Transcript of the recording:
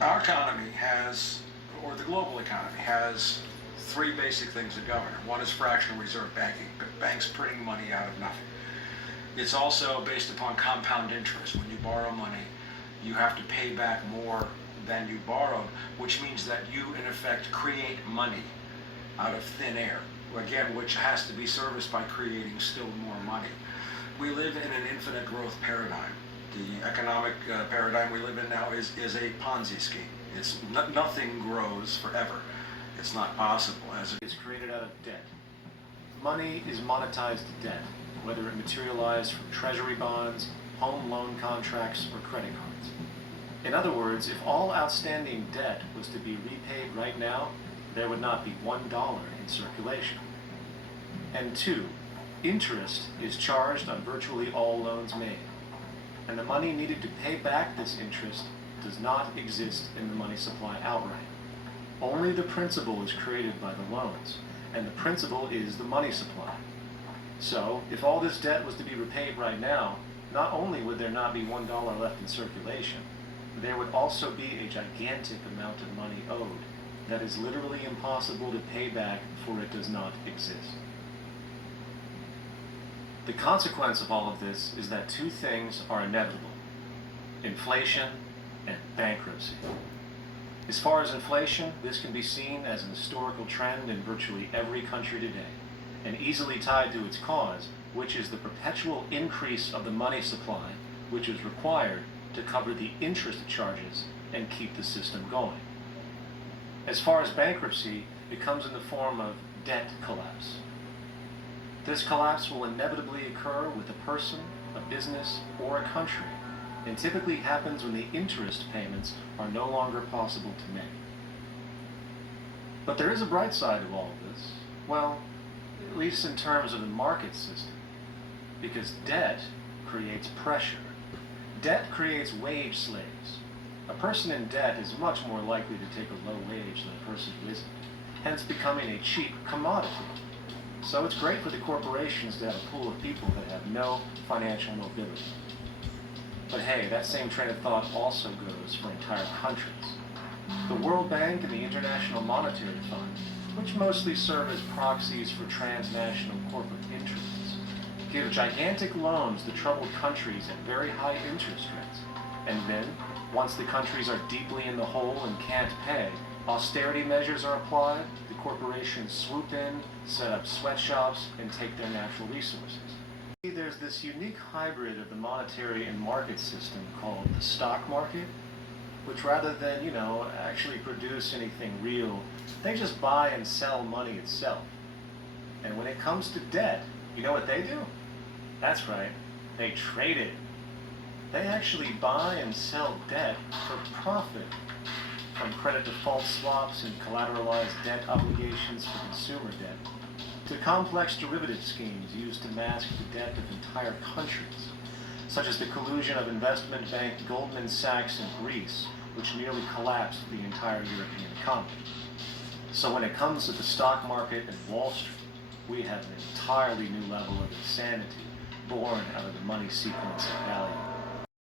Our economy has, or the global economy has, three basic things that govern it. One is fractional reserve banking, banks printing money out of nothing. It's also based upon compound interest. When you borrow money, you have to pay back more than you borrowed, which means that you, in effect, create money out of thin air, again, which has to be serviced by creating still more money. We live in an infinite growth paradigm. The economic paradigm we live in now is a Ponzi scheme. Nothing grows forever. It's not possible. As it's created out of debt. Money is monetized debt, whether it materialized from treasury bonds, home loan contracts, or credit cards. In other words, if all outstanding debt was to be repaid right now, there would not be $1 in circulation. And two, interest is charged on virtually all loans made, and the money needed to pay back this interest does not exist in the money supply outright. Only the principal is created by the loans, and the principal is the money supply. So, if all this debt was to be repaid right now, not only would there not be $1 left in circulation, there would also be a gigantic amount of money owed that is literally impossible to pay back, for it does not exist. The consequence of all of this is that two things are inevitable: inflation and bankruptcy. As far as inflation, this can be seen as an historical trend in virtually every country today, and easily tied to its cause, which is the perpetual increase of the money supply, which is required to cover the interest charges and keep the system going. As far as bankruptcy, it comes in the form of debt collapse. This collapse will inevitably occur with a person, a business, or a country, and typically happens when the interest payments are no longer possible to make. But there is a bright side of all of this, well, at least in terms of the market system, because debt creates pressure. Debt creates wage slaves. A person in debt is much more likely to take a low wage than a person who isn't, hence becoming a cheap commodity. So it's great for the corporations to have a pool of people that have no financial mobility. But hey, that same train of thought also goes for entire countries. The World Bank and the International Monetary Fund, which mostly serve as proxies for transnational corporate interests, give gigantic loans to troubled countries at very high interest rates. And then, once the countries are deeply in the hole and can't pay, austerity measures are applied, the corporations swoop in, set up sweatshops, and take their natural resources. There's this unique hybrid of the monetary and market system called the stock market, which rather than, actually produce anything real, they just buy and sell money itself. And when it comes to debt, you know what they do? That's right, they trade it. They actually buy and sell debt for profit, from credit default swaps and collateralized debt obligations for consumer debt, to complex derivative schemes used to mask the debt of entire countries, such as the collusion of investment bank Goldman Sachs in Greece, which nearly collapsed the entire European economy. So when it comes to the stock market and Wall Street, we have an entirely new level of insanity born out of the money sequence of value.